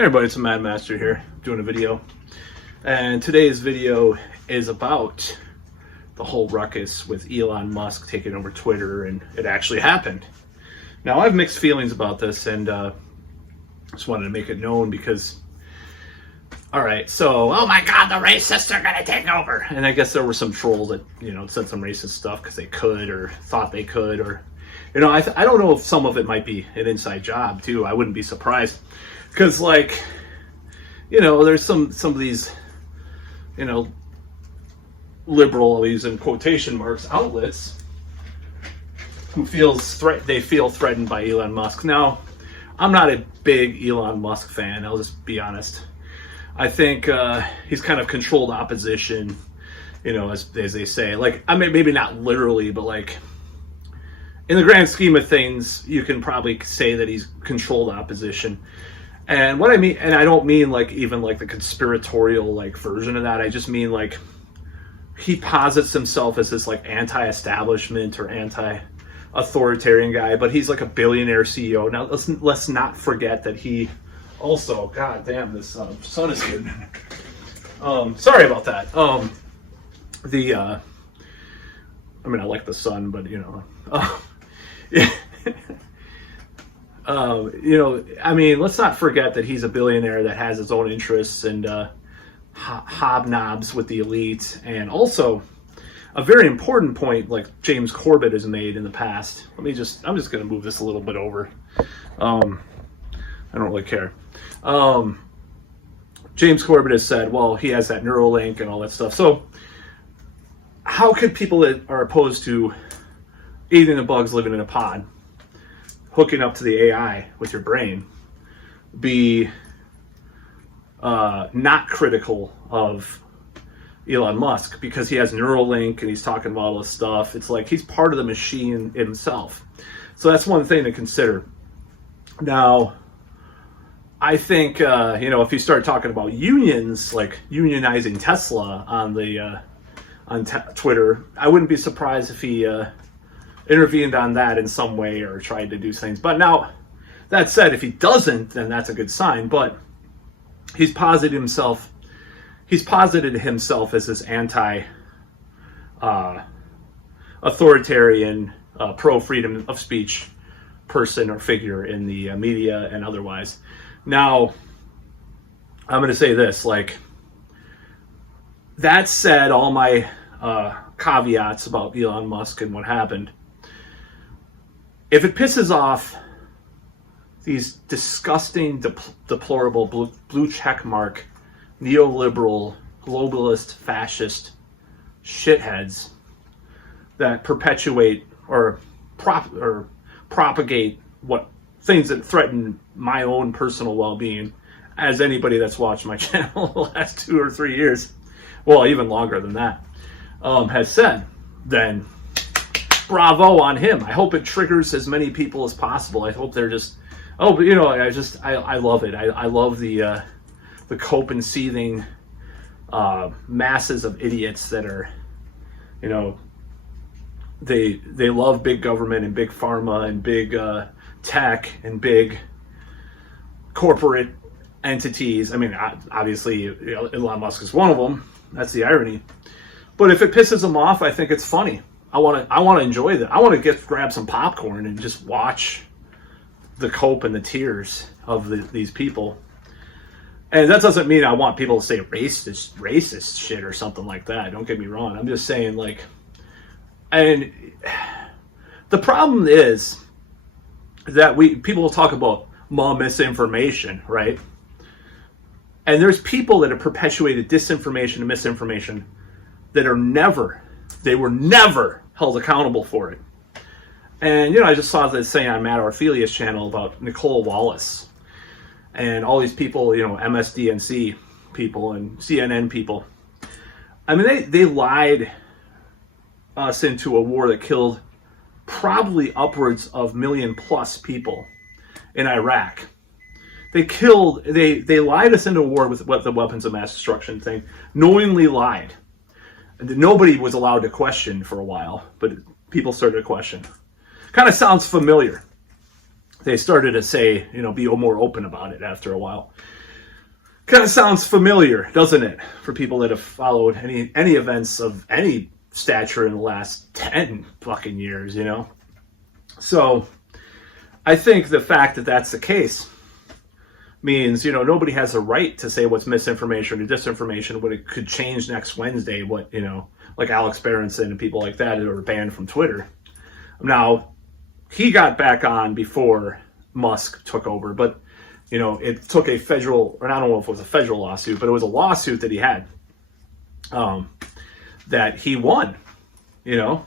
Hey everybody, it's a Mad Master here doing a video, and today's video is about the whole ruckus with Elon Musk taking over Twitter, and it actually happened. Now I have mixed feelings about this, and just wanted to make it known because, alright, so, oh my god, the racists are gonna take over! And I guess there were some trolls that, said some racist stuff because they could, or thought they could, or, I don't know if some of it might be an inside job too. I wouldn't be surprised. Because, there's some of these, liberal, I'll use in quotation marks, outlets who feel threatened by Elon Musk. Now, I'm not a big Elon Musk fan, I'll just be honest. I think he's kind of controlled opposition, as they say. I mean, maybe not literally, but in the grand scheme of things, you can probably say that he's controlled opposition. And what I mean, and I don't mean even the conspiratorial version of that. I just mean he posits himself as this anti-establishment or anti-authoritarian guy, but he's a billionaire CEO. Now let's not forget that he also, god damn, this sun is getting. Sorry about that. I mean, I like the sun, but yeah. I mean, let's not forget that he's a billionaire that has his own interests and hobnobs with the elite. And also, a very important point, James Corbett has made in the past. I'm just going to move this a little bit over. I don't really care. James Corbett has said, well, he has that Neuralink and all that stuff. So, how could people that are opposed to eating the bugs living in a pod, hooking up to the AI with your brain, be not critical of Elon Musk because he has Neuralink and he's talking about all this stuff? It's he's part of the machine himself. So that's one thing to consider. Now, I think, if you start talking about unions, unionizing Tesla on the Twitter, I wouldn't be surprised if he intervened on that in some way or tried to do things. But now, that said, if he doesn't, then that's a good sign. But he's posited himself as this authoritarian, pro-freedom of speech person or figure in the media and otherwise. Now, I'm going to say this, that said, all my caveats about Elon Musk and what happened, if it pisses off these disgusting, deplorable blue checkmark, neoliberal, globalist, fascist shitheads that perpetuate or propagate things that threaten my own personal well-being, as anybody that's watched my channel the last 2 or 3 years, well, even longer than that, has said, then bravo on him. I hope it triggers as many people as possible. I hope they're just, I love it. I love the cope and seething masses of idiots that are, they love big government and big pharma and big tech and big corporate entities. I mean, obviously Elon Musk is one of them. That's the irony. But if it pisses them off, I think it's funny. I want to enjoy that. I want to grab some popcorn and just watch the cope and the tears of these people. And that doesn't mean I want people to say racist shit or something like that. Don't get me wrong. I'm just saying and the problem is that people will talk about misinformation, right? And there's people that have perpetuated disinformation and misinformation that they were never held accountable for it. And, I just saw this thing on Matt Orfelia's channel about Nicole Wallace and all these people, MSDNC people and CNN people. I mean, they lied us into a war that killed probably upwards of 1 million plus people in Iraq. They lied us into a war with the weapons of mass destruction thing, knowingly lied. Nobody was allowed to question for a while, but people started to question. Kind of sounds familiar. They started to say, be more open about it after a while. Kind of sounds familiar, doesn't it, for people that have followed any events of any stature in the last 10 fucking years, you know? So I think the fact that that's the case means, you know, nobody has a right to say what's misinformation or disinformation when it could change next Wednesday, what, you know, like Alex Berenson and people like that are banned from Twitter. Now, he got back on before Musk took over, but, you know, it took a federal, or I don't know if it was a federal lawsuit, but it was a lawsuit that he had that he won, you know.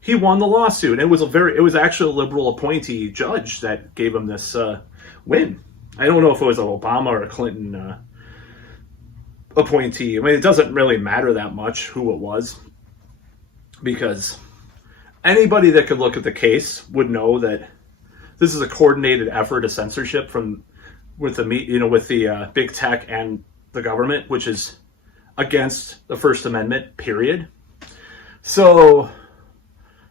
He won the lawsuit. It was actually a liberal appointee judge that gave him this win. I don't know if it was an Obama or a Clinton appointee. I mean, it doesn't really matter that much who it was, because anybody that could look at the case would know that this is a coordinated effort of censorship with the big tech and the government, which is against the First Amendment, period. So,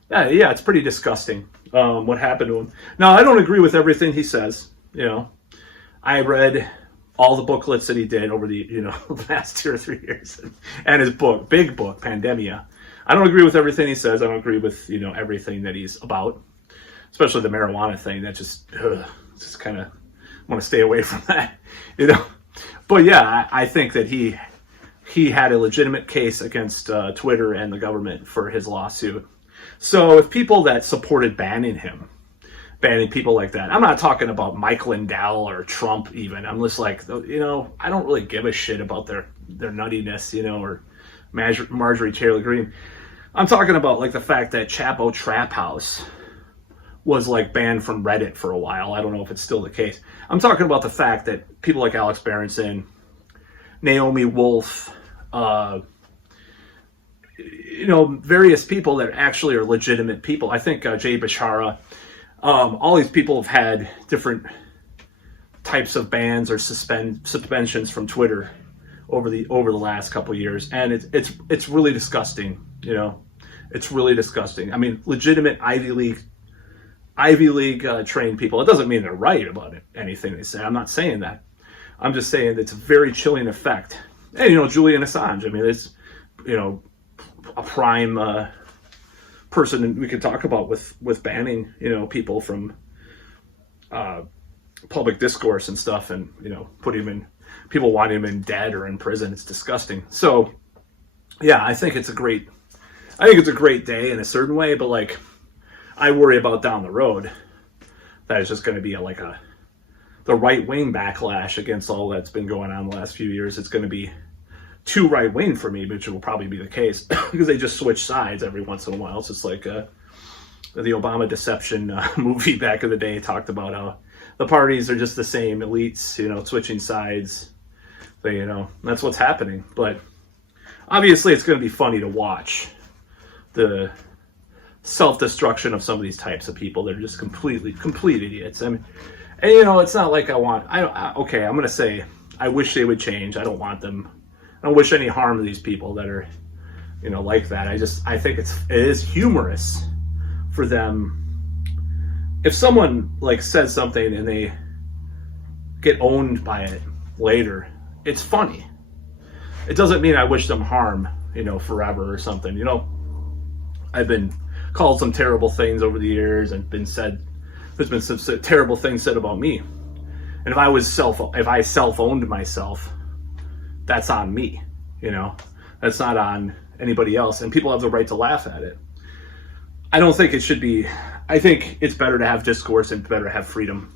yeah, it's pretty disgusting what happened to him. Now, I don't agree with everything he says. You know, I read all the booklets that he did over the last 2 or 3 years, and his book, big book, Pandemia. I don't agree with everything he says. I don't agree with everything that he's about, especially the marijuana thing. That just kind of want to stay away from that, you know. But yeah, I think that he had a legitimate case against Twitter and the government for his lawsuit. So if people that supported banning people like that, I'm not talking about Mike Lindell or Trump even. I'm just like, I don't really give a shit about their nuttiness, or Marjorie Taylor Greene. I'm talking about like the fact that Chapo Trap House was like banned from Reddit for a while. I don't know if it's still the case. I'm talking about the fact that people like Alex Berenson, Naomi Wolf, various people that actually are legitimate people. I think Jay Bashara, all these people have had different types of bans or suspensions from Twitter over the last couple of years, and it's really disgusting. It's really disgusting. I mean, legitimate Ivy League trained people. It doesn't mean they're right about anything they say. I'm not saying that. I'm just saying it's a very chilling effect. And Julian Assange. I mean, it's a prime person we could talk about with banning people from public discourse and stuff, and put him in, people want him in dead or in prison. It's disgusting. So yeah, I think it's a great day in a certain way, but like, I worry about down the road that it's just going to be the right wing backlash against all that's been going on the last few years. It's going to be too right wing for me, which will probably be the case because they just switch sides every once in a while. It's just like the Obama Deception movie back in the day talked about how the parties are just the same elites, switching sides. That's what's happening. But obviously, it's going to be funny to watch the self-destruction of some of these types of people. They're just complete idiots. I mean, and it's not like I'm going to say I wish they would change. I don't want them. I don't wish any harm to these people that are, like that. I think it is humorous for them. If someone like says something and they get owned by it later, it's funny. It doesn't mean I wish them harm, forever or something. I've been called some terrible things over the years and there's been some terrible things said about me. And if I self-owned myself, that's on me, that's not on anybody else. And people have the right to laugh at it. I don't think it should be. I think it's better to have discourse and better to have freedom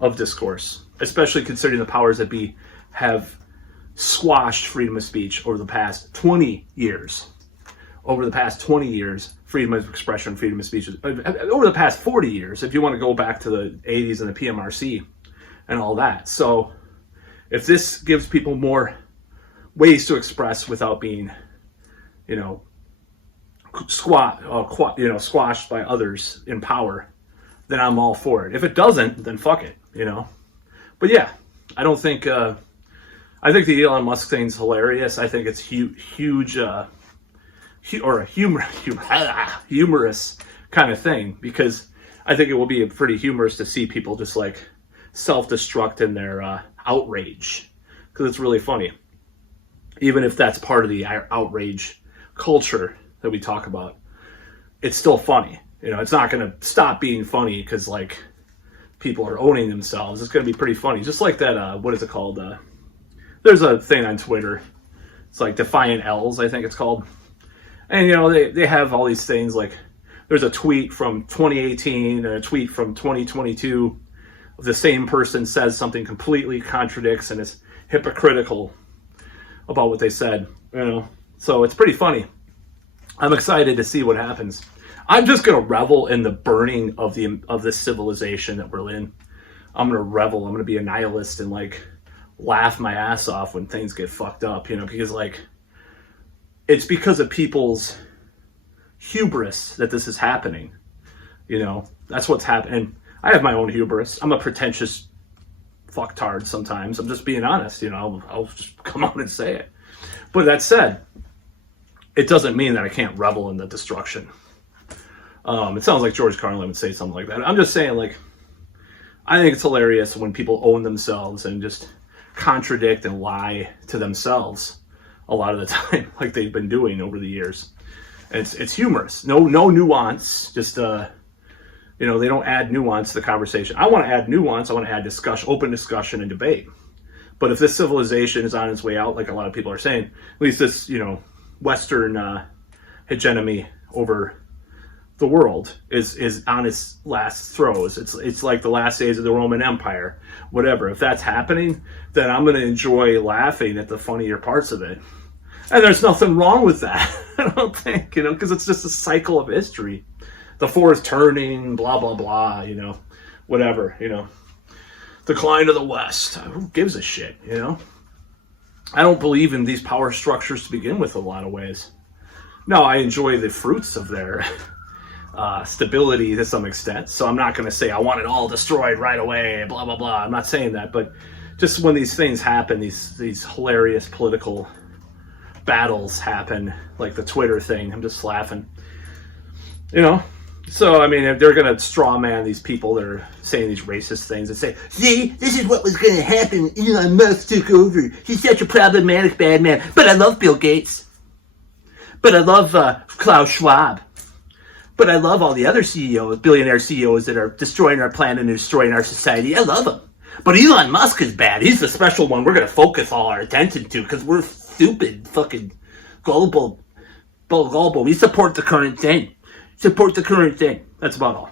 of discourse, especially considering the powers that be have squashed freedom of speech over the past 20 years. Over the past 20 years, freedom of expression, freedom of speech. Over the past 40 years, if you want to go back to the 80s and the PMRC and all that. So if this gives people more ways to express without being, squashed by others in power, then I'm all for it. If it doesn't, then fuck it, But yeah, I don't think, I think the Elon Musk thing's hilarious. I think it's huge, or a humorous kind of thing, because I think it will be pretty humorous to see people just like self-destruct in their outrage, because it's really funny. Even if that's part of the outrage culture that we talk about, it's still funny. You know, it's not going to stop being funny because like people are owning themselves. It's going to be pretty funny. Just like that, what is it called? There's a thing on Twitter. It's like Defiant L's, I think it's called. And, you know, they have all these things like there's a tweet from 2018 and a tweet from 2022. The same person says something completely contradicts and is hypocritical about what they said, you know. So it's pretty funny. I'm excited to see what happens. I'm just gonna revel in the burning of this civilization that we're in. I'm gonna revel. I'm gonna be a nihilist and like laugh my ass off when things get fucked up, you know, because like it's because of people's hubris that this is happening. You know, that's what's happening. I have my own hubris. I'm a pretentious fucktard sometimes. I'm just being honest, you know. I'll just come out and say it. But that said, it doesn't mean that I can't revel in the destruction. It sounds like George Carlin would say something like that. I'm just saying, like, I think it's hilarious when people own themselves and just contradict and lie to themselves a lot of the time, like they've been doing over the years. And it's humorous. No nuance. Just you know, they don't add nuance to the conversation. I want to add nuance. I want to add discussion, open discussion and debate. But if this civilization is on its way out, like a lot of people are saying, at least this, you know, Western hegemony over the world is on its last throes. It's like the last days of the Roman Empire, whatever. If that's happening, then I'm going to enjoy laughing at the funnier parts of it. And there's nothing wrong with that, I don't think, you know, because it's just a cycle of history. The four is turning, blah, blah, blah, you know, whatever, you know. Decline of the West. Who gives a shit, you know? I don't believe in these power structures to begin with in a lot of ways. No, I enjoy the fruits of their stability to some extent. So I'm not going to say I want it all destroyed right away, blah, blah, blah. I'm not saying that. But just when these things happen, these hilarious political battles happen, like the Twitter thing, I'm just laughing. You know? So, I mean, if they're going to straw man these people that are saying these racist things and say, see, this is what was going to happen. Elon Musk took over. He's such a problematic bad man. But I love Bill Gates. But I love Klaus Schwab. But I love all the other CEOs, billionaire CEOs that are destroying our planet and destroying our society. I love them. But Elon Musk is bad. He's the special one we're going to focus all our attention to because we're stupid, fucking global. We support the current thing. Support the current thing. That's about all.